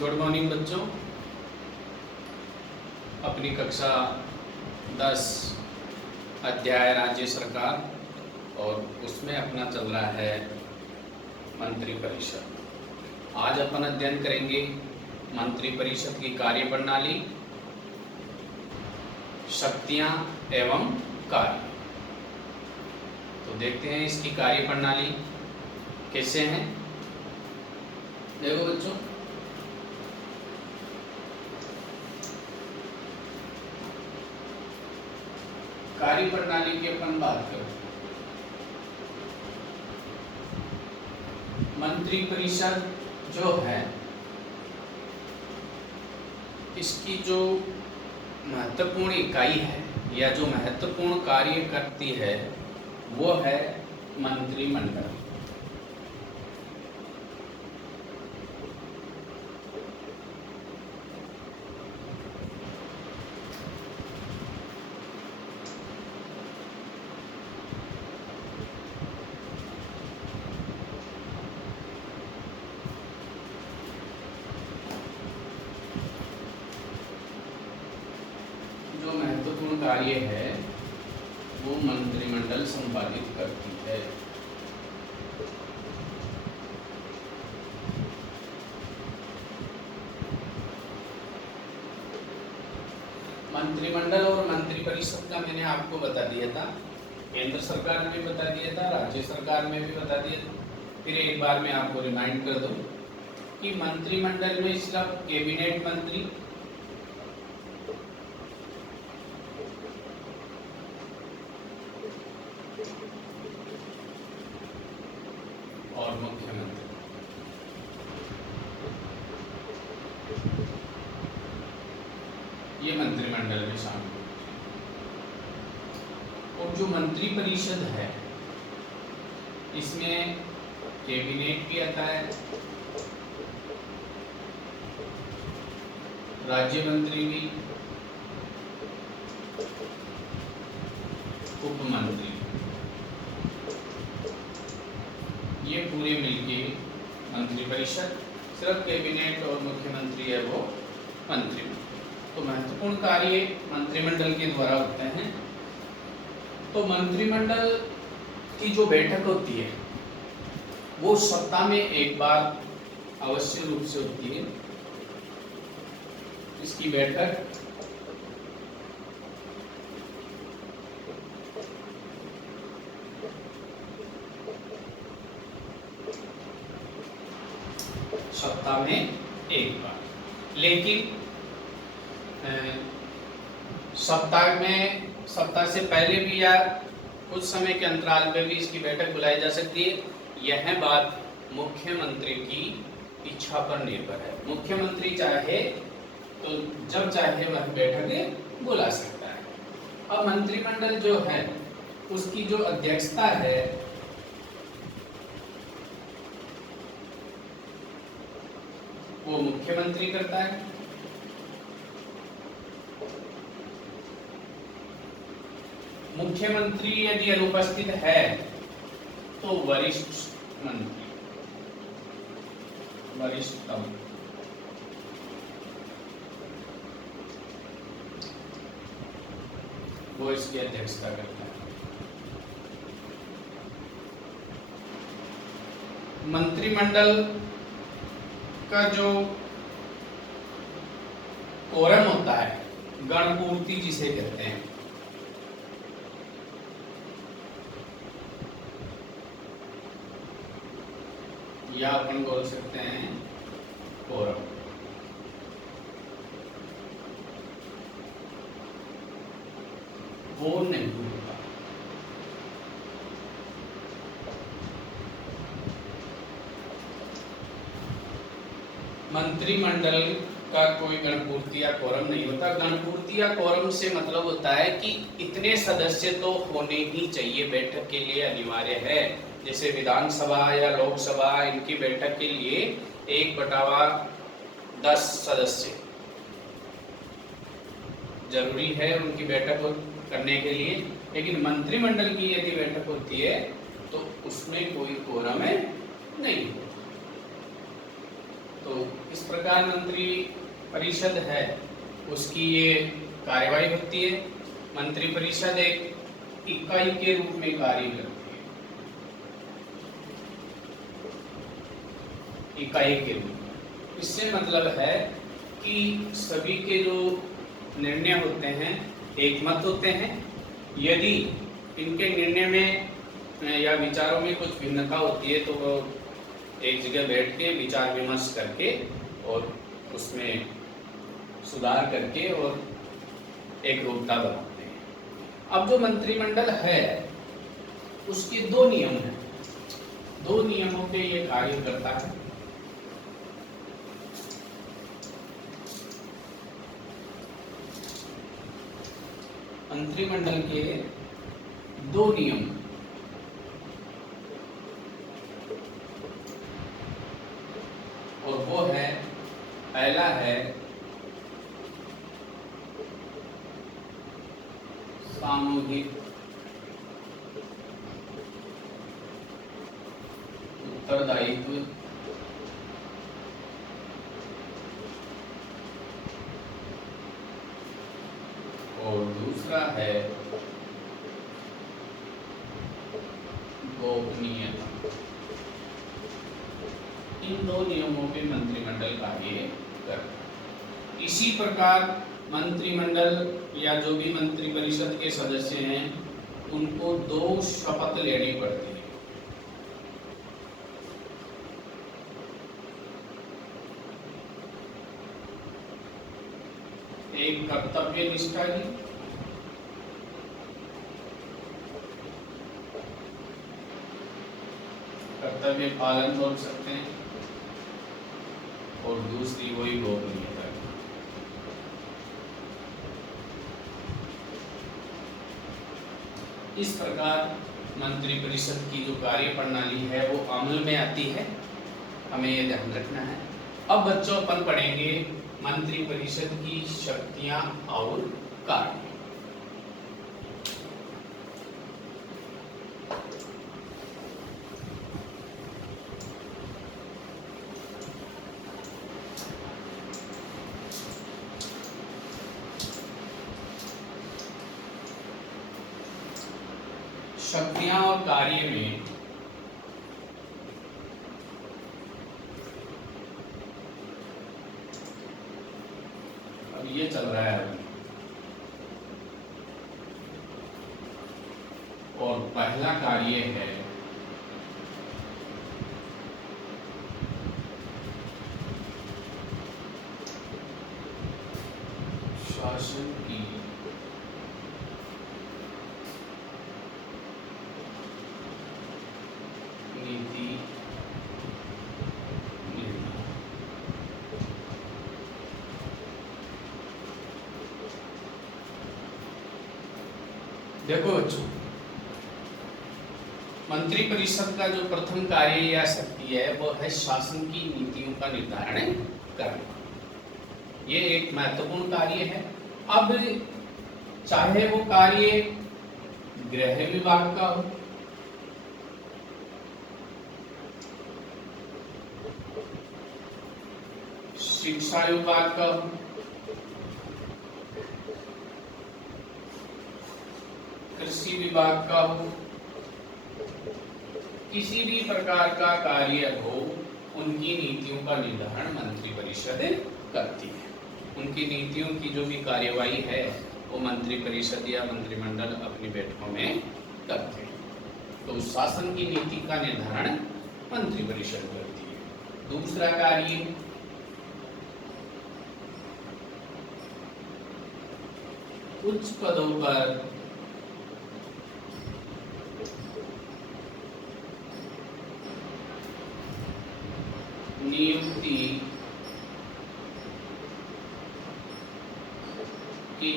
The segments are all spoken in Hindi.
गुड मॉर्निंग बच्चों। अपनी कक्षा 10 अध्याय राज्य सरकार और उसमें अपना चल रहा है मंत्री परिषद। आज अपन अध्ययन करेंगे मंत्री परिषद की कार्य प्रणाली, शक्तियां एवं कार्य। तो देखते हैं इसकी कार्य प्रणाली कैसे है। देखो बच्चों, कार्य प्रणाली की अपन बात करें। मंत्री परिषद जो है, इसकी जो महत्वपूर्ण इकाई है या जो महत्वपूर्ण कार्य करती है वो है मंत्रिमंडल। जो महत्वपूर्ण कार्य है वो मंत्रिमंडल संपादित करती है। मंत्रिमंडल और मंत्री परिषद का मैंने आपको बता दिया था, केंद्र सरकार में बता दिया था, राज्य सरकार में भी बता दिया था। फिर एक बार मैं आपको रिमाइंड कर दूं कि मंत्रिमंडल में सिर्फ कैबिनेट मंत्री और मुख्यमंत्री, ये मंत्रिमंडल में शामिल होते हैं। और जो मंत्री परिषद है इसमें कैबिनेट भी आता है, राज्य मंत्री भी, उप मंत्री, ये पूरे मिलके मंत्री परिषद। सिर्फ कैबिनेट और मुख्यमंत्री है वो मंत्री। तो महत्वपूर्ण कार्य मंत्रिमंडल के द्वारा होते हैं। तो मंत्रिमंडल की जो बैठक होती है वो सप्ताह में एक बार अवश्य रूप से होती है। इसकी बैठक सप्ताह में एक बार, लेकिन सप्ताह से पहले भी या कुछ समय के अंतराल पे भी इसकी बैठक बुलाई जा सकती है। यह बात मुख्यमंत्री की इच्छा पर निर्भर है। मुख्यमंत्री चाहे तो जब चाहे वह बैठक बुला सकता है। अब मंत्रिमंडल जो है उसकी जो अध्यक्षता है वो मुख्यमंत्री करता है। मुख्यमंत्री यदि अनुपस्थित है तो वरिष्ठ मंत्री, वरिष्ठतम, वो इसकी अध्यक्षता करता है। मंत्रिमंडल का जो कोरम होता है, गणपूर्ति जिसे कहते हैं, या अपन बोल सकते हैं कोरम। वो नहीं होता। मंत्रिमंडल का कोई गणपूर्ति या कोरम नहीं होता। गणपूर्ति या कोरम से मतलब होता है कि इतने सदस्य तो होने ही चाहिए, बैठक के लिए अनिवार्य है। जैसे विधानसभा या लोकसभा, इनकी बैठक के लिए 1/10 सदस्य जरूरी है उनकी बैठक करने के लिए। लेकिन मंत्रिमंडल की यदि बैठक होती है तो उसमें कोई कोरम नहीं होता। तो इस प्रकार मंत्री परिषद है उसकी ये कार्यवाही होती है। मंत्री परिषद एक इकाई के रूप में कार्य करती है, इकाई के रूप में। इससे मतलब है कि सभी के जो निर्णय होते हैं एक मत होते हैं। यदि इनके निर्णय में या विचारों में कुछ भिन्नता होती है तो वो एक जगह बैठ के विचार विमर्श करके और उसमें सुधार करके और एक रूपता बनाते हैं। अब जो मंत्रिमंडल है उसके दो नियम हैं, दो नियमों पे ये कार्य करता है। मंत्रिमंडल के दो नियम, और वो है, पहला है सामूहिक उत्तरदायित्व, और दूसरा है गोपनीयता। इन दो नियमों पे मंत्रिमंडल कार्य करता है। इसी प्रकार मंत्रिमंडल या जो भी मंत्री परिषद के सदस्य हैं उनको दो शपथ लेनी पड़ती है। एक कर्तव्य निष्ठा की, कर्तव्य पालन बोल सकते हैं, और दूसरी वही गोपनीयता। इस प्रकार मंत्रिपरिषद की जो कार्य प्रणाली है वो अमल में आती है, हमें ये ध्यान रखना है। अब बच्चों अपन पढ़ेंगे मंत्रिपरिषद की शक्तियां और कार्य। शक्तियां और कार्य में अब ये चल रहा है अभी, और पहला कार्य है शासन की नीति निर्माण। देखो बच्चों, मंत्रिपरिषद का जो प्रथम कार्य या शक्ति है वो है शासन की नीतियों का निर्धारण करना। ये एक महत्वपूर्ण कार्य है। अब चाहे वो कार्य गृह विभाग का हो, शिक्षा विभाग का हो, कृषि विभाग का हो, किसी भी प्रकार का कार्य हो, उनकी नीतियों का निर्धारण मंत्रिपरिषद करती है। उनकी नीतियों की जो भी कार्यवाही है वो मंत्रिपरिषद या मंत्रिमंडल अपनी बैठकों में करते हैं। तो शासन की नीति का निर्धारण मंत्रिपरिषद करती है। दूसरा कार्य उच्च पदों पर नियुक्ति के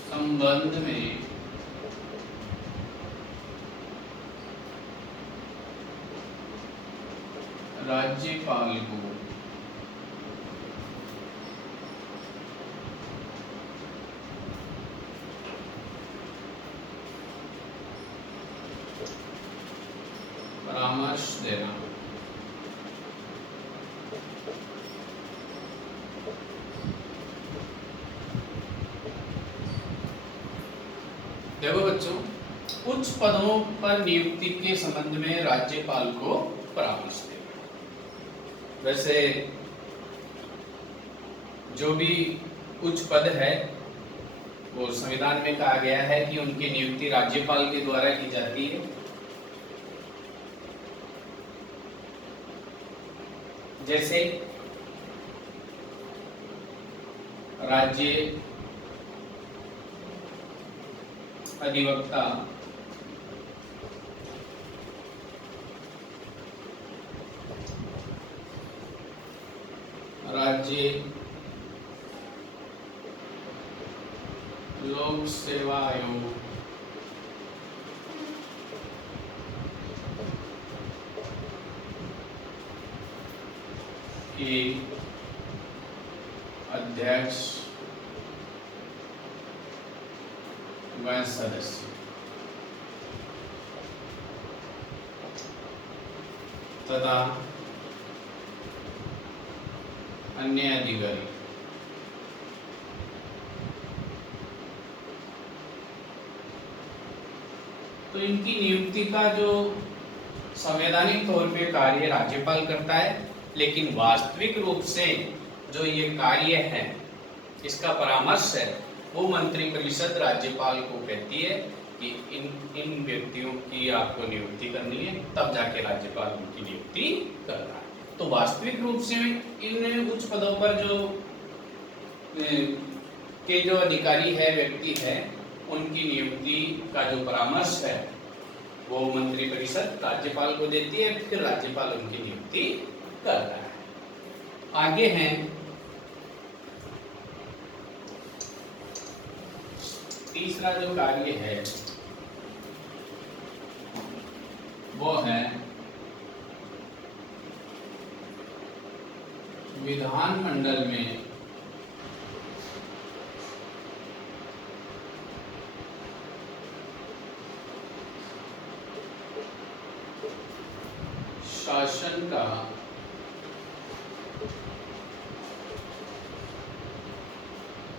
संबंध में राज्यपाल को परामर्श देना। देखो बच्चों, उच्च पदों पर नियुक्ति के संबंध में राज्यपाल को परामर्श देगा। वैसे जो भी उच्च पद है वो संविधान में कहा गया है कि उनकी नियुक्ति राज्यपाल के द्वारा की जाती है। जैसे राज्य अधिवक्ता, राज्य लोक सेवा आयोग, के अध्यक्ष व सदस्य तथा अन्य अधिकारी तो इनकी नियुक्ति का जो संवैधानिक तौर पे कार्य राज्यपाल करता है, लेकिन वास्तविक रूप से जो ये कार्य है, इसका परामर्श है, वो मंत्रिपरिषद राज्यपाल को कहती है कि इन व्यक्तियों की आपको नियुक्ति करनी है, तब जाके राज्यपाल उनकी नियुक्ति कर रहा है। तो वास्तविक रूप से इन उच्च पदों पर जो अधिकारी है, व्यक्ति है, उनकी नियुक्ति का जो परामर्श है वो मंत्रिपरिषद राज्यपाल को देती है, फिर राज्यपाल उनकी नियुक्ति कर रहा है। आगे हैं तीसरा जो कार्य है वो है विधानमंडल में शासन का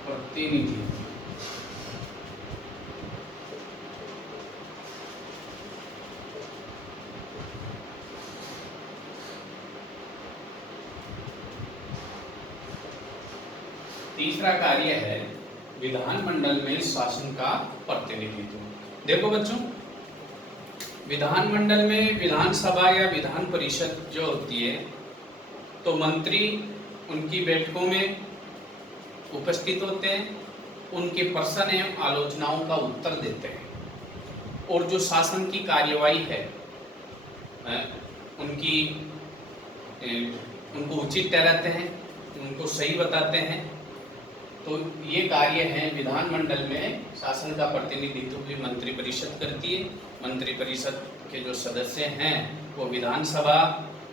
प्रतिनिधित्व। तीसरा कार्य है विधानमंडल में शासन का प्रतिनिधित्व। देखो बच्चों, विधानमंडल में विधानसभा या विधान परिषद जो होती है, तो मंत्री उनकी बैठकों में उपस्थित होते हैं, उनके प्रश्न एवं आलोचनाओं का उत्तर देते हैं, और जो शासन की कार्यवाही है उनको उचित ठहराते हैं, उनको सही बताते हैं। तो ये कार्य है विधानमंडल में शासन का प्रतिनिधित्व भी मंत्रिपरिषद करती है। मंत्रिपरिषद के जो सदस्य हैं वो विधानसभा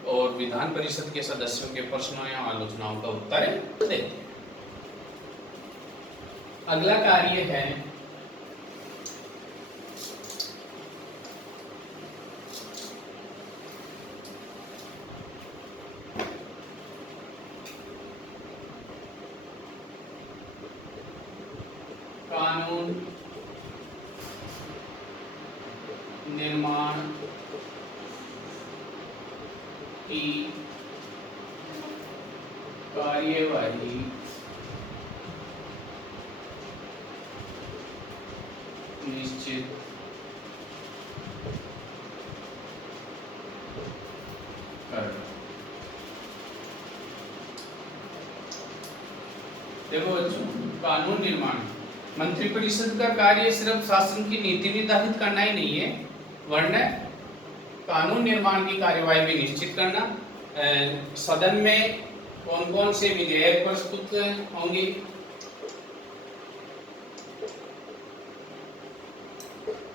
और विधान परिषद के सदस्यों के प्रश्नों या आलोचनाओं का उत्तर देते हैं। अगला कार्य है कानून निर्माण की कार्यवाही निश्चित करना। देखो बच्चों, कानून निर्माण, मंत्रिपरिषद का कार्य सिर्फ शासन की नीति निर्धारित करना ही नहीं है, वरना कानून निर्माण की कार्यवाही भी निश्चित करना। सदन में कौन कौन से विधेयक प्रस्तुत होंगे,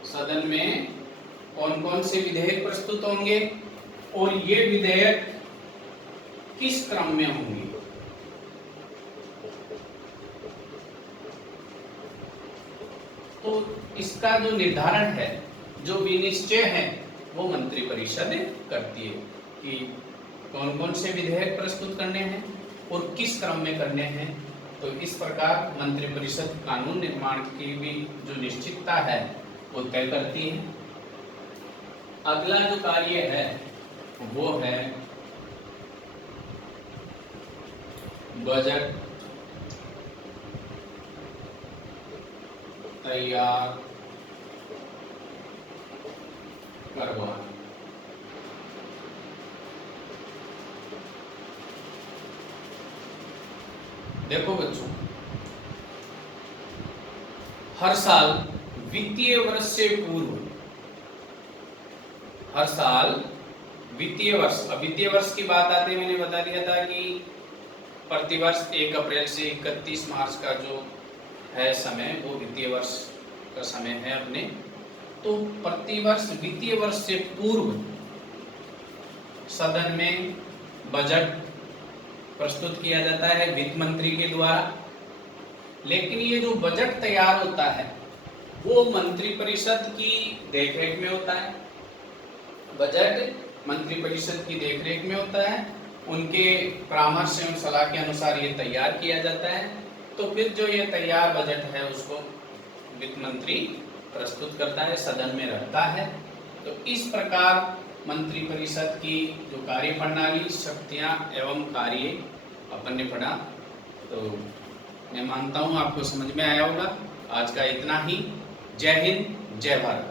सदन में कौन कौन से विधेयक प्रस्तुत होंगे और ये विधेयक किस क्रम में होंगे, तो इसका जो निर्धारण है, जो विनिश्चय है, वो मंत्रिपरिषद करती है कि कौन कौन से विधेयक प्रस्तुत करने हैं और किस क्रम में करने हैं, तो इस प्रकार मंत्रिपरिषद कानून निर्माण की भी जो निश्चितता है वो तय करती है। अगला जो कार्य है वो है बजट तैयार करवाना। देखो बच्चों, हर साल वित्तीय वर्ष से पूर्व, हर साल वित्तीय वर्ष, अब वित्तीय वर्ष की बात आते मैंने बता दिया था कि प्रतिवर्ष 1 अप्रैल से 31 मार्च का जो है समय वो वित्तीय वर्ष का समय है अपने। तो प्रतिवर्ष वित्तीय वर्ष से पूर्व सदन में बजट प्रस्तुत किया जाता है वित्त मंत्री के द्वारा। लेकिन ये जो बजट तैयार होता है वो मंत्रिपरिषद की देखरेख में होता है। बजट मंत्रिपरिषद की देखरेख में होता है, उनके परामर्श एवं सलाह के अनुसार ये तैयार किया जाता है। तो फिर जो ये तैयार बजट है उसको वित्त मंत्री प्रस्तुत करता है, सदन में रखता है। तो इस प्रकार मंत्रिपरिषद की जो कार्य प्रणाली, शक्तियां एवं कार्य अपन ने पढ़ा। तो मैं मानता हूं आपको समझ में आया होगा। आज का इतना ही। जय हिंद, जय भारत।